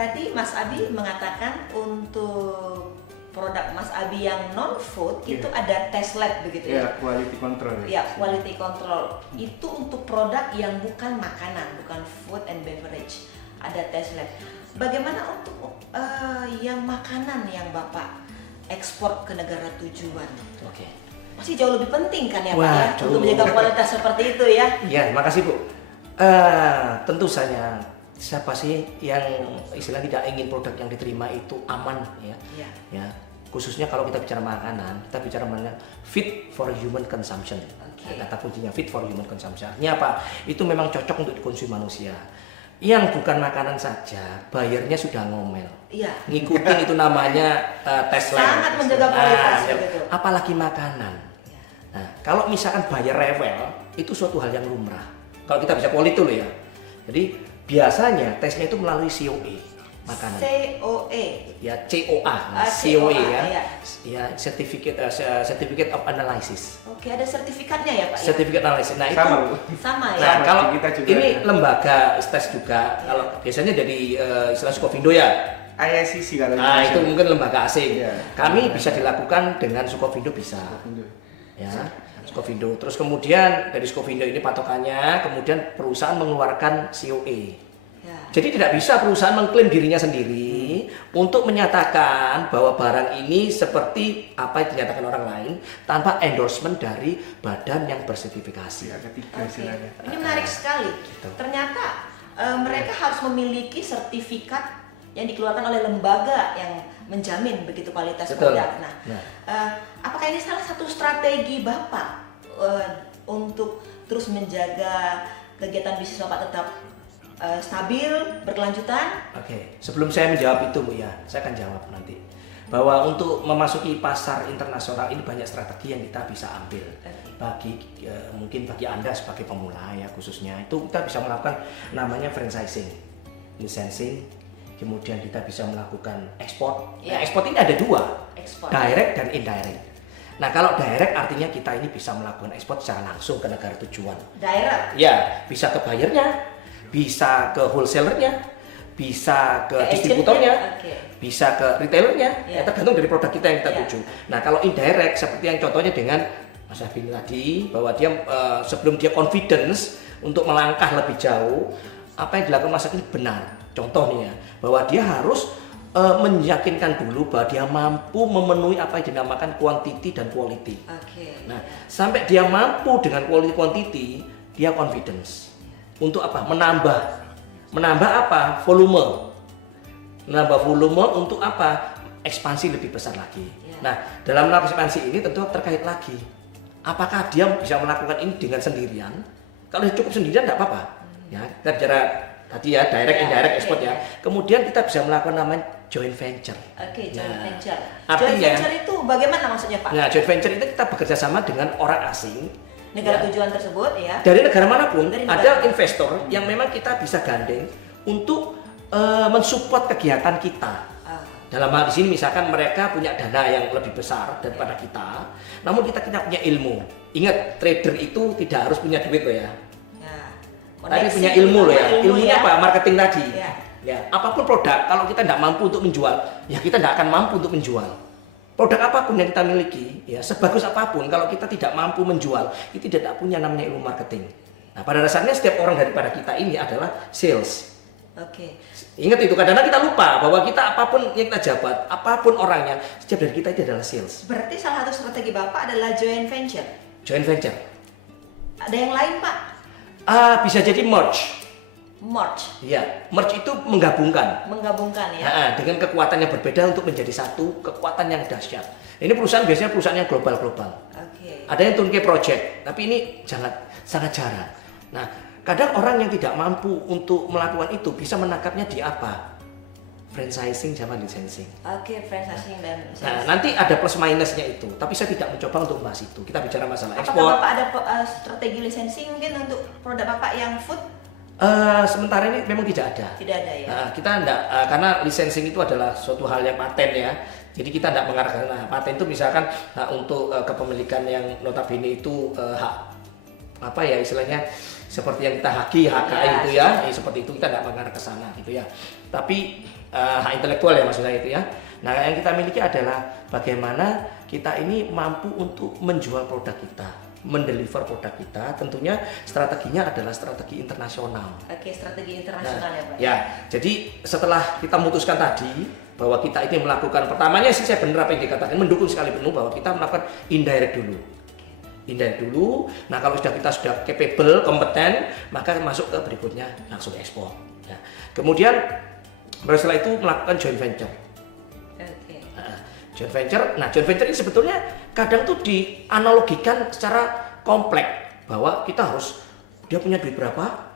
tadi Mas Abi mengatakan untuk produk Mas Abi yang non food itu ada test lab begitu ya? Quality control. Ya, quality control. Itu untuk produk yang bukan makanan, bukan food and beverage. Ada test lab. Bagaimana untuk yang makanan yang Bapak ekspor ke negara tujuan? Oke. Masih jauh lebih penting kan ya Pak ya, untuk menjaga kualitas seperti itu ya? Iya, makasih Bu. Tentu saja siapa sih yang istilah tidak ingin produk yang diterima itu aman ya? Ya. Khususnya kalau kita bicara makanan, kita bicara mengenai fit for human consumption. Kata kuncinya fit for human consumption. Artinya apa? Itu memang cocok untuk dikonsumsi manusia. Yang bukan makanan saja, bayarnya sudah ngomel. Iya. Ngikutin itu namanya tes lab. Sangat menjaga kualitas begitu. Apalagi makanan. Nah, kalau misalkan bayar rewel, itu suatu hal yang lumrah. Kalau kita bisa quality loh ya. Jadi biasanya tesnya itu melalui COA makanan. COA. Ya COA, COA ya. Ya Certificate of Analysis. Oke, ada sertifikatnya ya Pak? Certificate Analysis. Nah itu sama ya. Nah kalau kita juga ini lembaga tes juga, kalau biasanya dari istilah Skovindo ya. ISCC kalau nah itu mungkin lembaga asing. Ya, Kami bisa dilakukan dengan Skovindo bisa. Ya, Skovindo. Terus kemudian dari Skovindo ini patokannya, kemudian perusahaan mengeluarkan COA. Ya. Jadi tidak bisa perusahaan mengklaim dirinya sendiri untuk menyatakan bahwa barang ini seperti apa yang dinyatakan orang lain tanpa endorsement dari badan yang bersertifikasi. Ya, ketiga istilahnya. Ini menarik sekali. Ternyata mereka harus memiliki sertifikat yang dikeluarkan oleh lembaga yang menjamin begitu kualitas produk. Nah, apakah ini salah satu strategi Bapak untuk terus menjaga kegiatan bisnis Bapak tetap stabil, berkelanjutan? Oke, sebelum saya menjawab itu Bu ya, saya akan jawab nanti. Bahwa untuk memasuki pasar internasional ini banyak strategi yang kita bisa ambil. Bagi mungkin bagi Anda sebagai pemula ya khususnya, itu kita bisa melakukan namanya franchising, licensing, kemudian kita bisa melakukan ekspor. Nah, ekspor ini ada dua, direct dan indirect. Nah kalau direct artinya kita ini bisa melakukan ekspor secara langsung ke negara tujuan. Direct? Ya, bisa ke buyernya, bisa ke wholesalernya, bisa ke distributornya, bisa ke retailernya, ya, tergantung dari produk kita yang kita tuju. Nah kalau indirect seperti yang contohnya dengan Mas Abi tadi, bahwa dia sebelum dia confidence untuk melangkah lebih jauh, apa yang dilakukan Mas Abi benar. Contohnya bahwa dia harus meyakinkan dulu bahwa dia mampu memenuhi apa yang dinamakan quantity dan quality. Nah, sampai dia mampu dengan quantity, dia confidence. Untuk apa? Menambah apa? Volume. Menambah volume untuk apa? Ekspansi lebih besar lagi. Nah, dalam melakukan ekspansi ini tentu terkait lagi. Apakah dia bisa melakukan ini dengan sendirian? Kalau dia cukup sendirian tidak apa-apa. Ya, kita bicara tadi ya direct indirect export ya. Kemudian kita bisa melakukan namanya joint venture. Joint venture. Artinya, joint venture itu bagaimana maksudnya Pak? Nah, joint venture itu kita bekerja sama dengan orang asing. Negara tujuan tersebut ya. Dari negara manapun ada investor yang memang kita bisa gandeng untuk mensupport kegiatan kita. Dalam hal di sini misalkan mereka punya dana yang lebih besar daripada kita, namun kita punya ilmu. Ingat, trader itu tidak harus punya duit loh ya. Tapi punya ilmu loh ya. Ilmunya apa? Marketing tadi. Ya, apapun produk kalau kita tidak mampu untuk menjual, ya kita tidak akan mampu untuk menjual. Produk apapun yang kita miliki, ya sebagus apapun kalau kita tidak mampu menjual, itu tidak punya namanya ilmu marketing. Nah, pada dasarnya setiap orang daripada kita ini adalah sales. Ingat itu, kadang-kadang kita lupa bahwa kita apapun yang kita jabat, apapun orangnya, setiap dari kita itu adalah sales. Berarti salah satu strategi Bapak adalah joint venture. Joint venture. Ada yang lain Pak? Bisa jadi merge. Ya, merge itu menggabungkan. Menggabungkan ya. Dengan kekuatan yang berbeda untuk menjadi satu kekuatan yang dahsyat. Ini perusahaan biasanya perusahaan yang global. Ada yang turnkey project, tapi ini sangat jarang. Nah, kadang orang yang tidak mampu untuk melakukan itu bisa menangkapnya di apa? Franchising sama licensing. Franchising dan licensing. Nah, nanti ada plus minusnya itu, tapi saya tidak mencoba untuk membahas itu. Kita bicara masalah ekspor. Apakah Bapak ada strategi licensing mungkin untuk produk Bapak yang food? Sementara ini memang tidak ada. Tidak ada ya. Kita tidak, karena licensing itu adalah suatu hal yang paten ya. Jadi kita tidak mengarahkan paten itu misalkan untuk kepemilikan yang notabene itu hak apa ya istilahnya seperti yang kita HKI gitu ya, seperti itu kita nggak mengarah ke sana gitu ya. Tapi hak intelektual ya maksudnya itu ya. Nah yang kita miliki adalah bagaimana kita ini mampu untuk menjual produk kita, mendeliver produk kita. Tentunya strateginya adalah strategi internasional. Oke, strategi internasional ya Pak. Ya, jadi setelah kita memutuskan tadi bahwa kita ini melakukan, pertamanya sih saya benar apa yang dikatakan, mendukung sekali penuh bahwa kita melakukan indirect dulu. Indirect dulu. Nah kalau kita sudah capable, kompeten, maka masuk ke berikutnya langsung ekspor. Ya. Kemudian setelah itu melakukan joint venture. Okay. Joint venture. Nah joint venture ini sebetulnya kadang tuh dianalogikan secara kompleks bahwa kita harus dia punya duit berapa,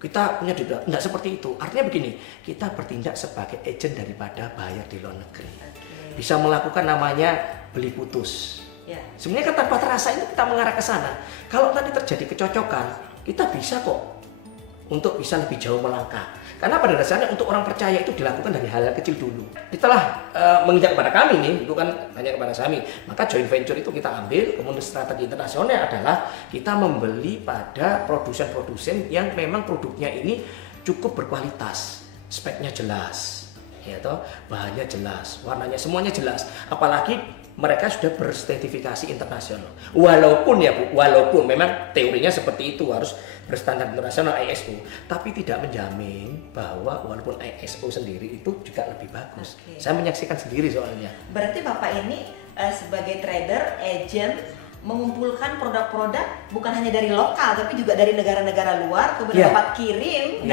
kita punya duit berapa. Nggak seperti itu. Artinya begini, kita bertindak sebagai agent daripada buyer di luar negeri. Okay. Bisa melakukan namanya beli putus. Yeah. Sebenarnya kan tanpa terasa ini kita mengarah ke sana. Kalau nanti terjadi kecocokan, kita bisa kok untuk bisa lebih jauh melangkah. Karena pada dasarnya untuk orang percaya itu dilakukan dari hal-hal kecil dulu. Setelah menginjak kepada kami nih, itu kan hanya kepada kami. Maka joint venture itu kita ambil. Kemudian strategi internasional adalah kita membeli pada produsen-produsen yang memang produknya ini cukup berkualitas, speknya jelas, ya toh, bahannya jelas, warnanya semuanya jelas. Apalagi mereka sudah bersertifikasi internasional. Walaupun ya Bu, walaupun memang teorinya seperti itu harus berstandar internasional ISO, tapi tidak menjamin bahwa walaupun ISO sendiri itu juga lebih bagus. Okay. Saya menyaksikan sendiri soalnya. Berarti Bapak ini sebagai trader, agent mengumpulkan produk-produk bukan hanya dari lokal tapi juga dari negara-negara luar, kemudian Bapak kirim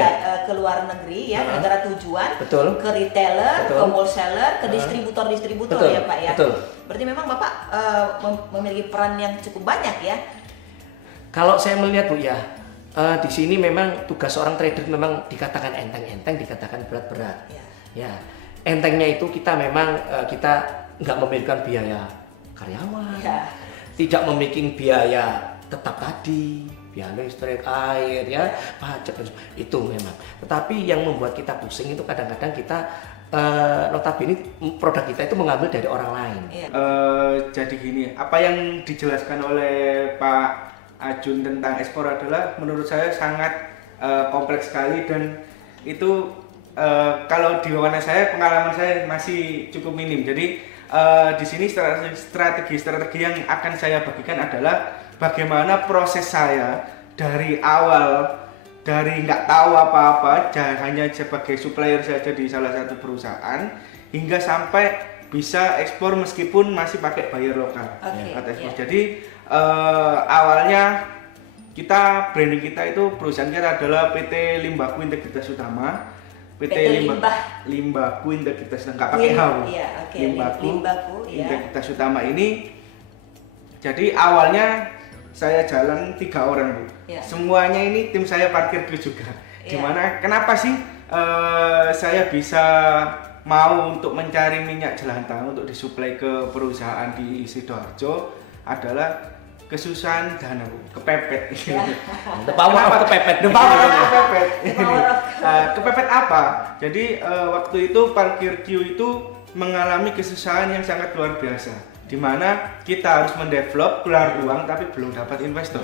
ke luar negeri ya, ke negara tujuan, betul, ke retailer, betul, ke wholesaler, ke distributor-distributor ya Pak ya. Betul. Berarti memang Bapak memiliki peran yang cukup banyak ya. Kalau saya melihat Bu ya, di sini memang tugas seorang trader memang dikatakan enteng-enteng, dikatakan berat-berat. Ya, entengnya itu kita memang kita nggak memberikan biaya karyawan. Ya. Tidak memiliki biaya tetap tadi, biaya listrik, air, ya, pajak itu memang. Tetapi yang membuat kita pusing itu kadang-kadang kita notabene produk kita itu mengambil dari orang lain. Jadi gini, apa yang dijelaskan oleh Pak Ajun tentang ekspor adalah menurut saya sangat kompleks sekali dan itu kalau di wawancara saya, pengalaman saya masih cukup minim. Jadi di sini strategi yang akan saya bagikan adalah bagaimana proses saya dari awal, dari nggak tahu apa-apa, hanya sebagai supplier saja di salah satu perusahaan, hingga sampai bisa ekspor meskipun masih pakai buyer lokal. Jadi awalnya branding kita itu, perusahaan kita adalah PT Limbahku Integritas Utama. PT Limbahku Integritas, nggak pakai HAU. Limbahku Integritas Utama ini. Jadi awalnya saya jalan 3 orang Bu. Semuanya ini tim saya parkir dulu juga. Dimana kenapa sih saya bisa mau untuk mencari minyak jelantah untuk disuplai ke perusahaan di Sidoarjo adalah kesusahan dana Bu, kepepet. The power of kepepet. Kepepet apa? Jadi waktu itu parkir Q itu mengalami kesusahan yang sangat luar biasa, di mana kita harus mendevelop, keluar uang tapi belum dapat investor.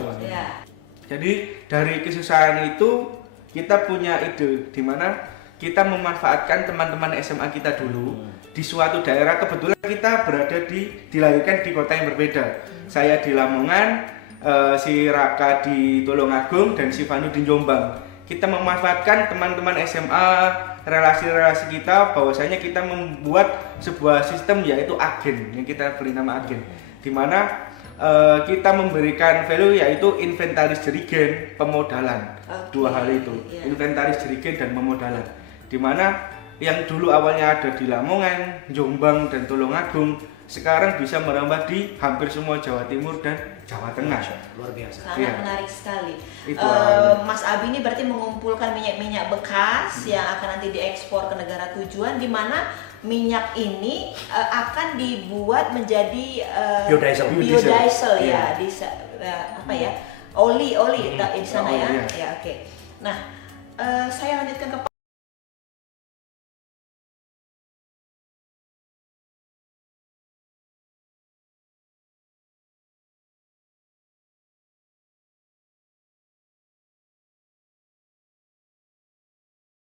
Jadi dari kesusahan itu kita punya ide, di mana kita memanfaatkan teman-teman SMA kita dulu di suatu daerah. Kebetulan kita dilahirkan di kota yang berbeda. Saya di Lamongan, si Raka di Tulungagung, dan si Vanu di Jombang. Kita memanfaatkan teman-teman SMA, relasi-relasi kita, bahwasanya kita membuat sebuah sistem yaitu agen, yang kita beri nama agen, di mana kita memberikan value yaitu inventaris jerigen, pemodalan. Dua hal itu, inventaris jerigen dan pemodalan, di mana yang dulu awalnya ada di Lamongan, Jombang, dan Tulungagung, sekarang bisa merambah di hampir semua Jawa Timur dan Jawa Tengah. Luar biasa. Sangat menarik sekali. Mas Abi ini berarti mengumpulkan minyak-minyak bekas yang akan nanti diekspor ke negara tujuan, di mana minyak ini akan dibuat menjadi biodiesel ya, oli di sana ya. Oke. Nah, saya lanjutkan ke